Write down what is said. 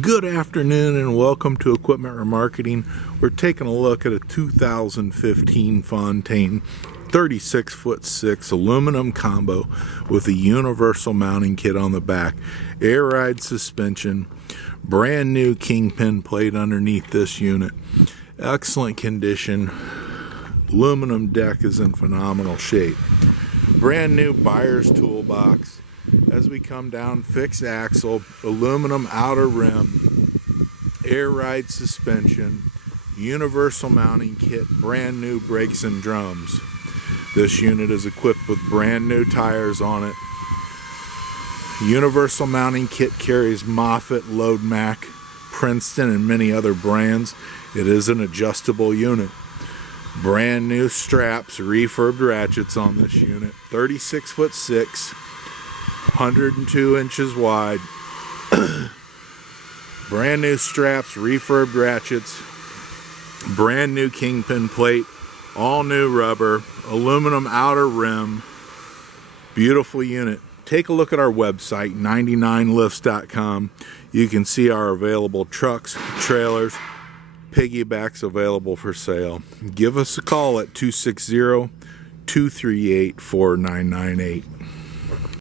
Good afternoon and welcome to Equipment Remarketing. We're taking a look at a 2015 Fontaine 36'6" aluminum combo with a universal mounting kit on the back, air ride suspension, brand new kingpin plate underneath this unit, excellent condition, aluminum deck is in phenomenal shape, brand new buyer's toolbox. As we come down, fixed axle, aluminum outer rim, air ride suspension, universal mounting kit, brand new brakes and drums. This unit is equipped with brand new tires on it. Universal mounting kit carries Moffett, Loadmac, Princeton, and many other brands. It is an adjustable unit. Brand new straps, refurbed ratchets on this unit. 36'6". 102 inches wide. Brand new straps, refurbed ratchets, brand new kingpin plate, all new rubber, aluminum outer rim. Beautiful unit. Take a look at our website, 99lifts.com. You can see our available trucks, trailers, piggybacks available for sale. Give us a call at 260-238-4998.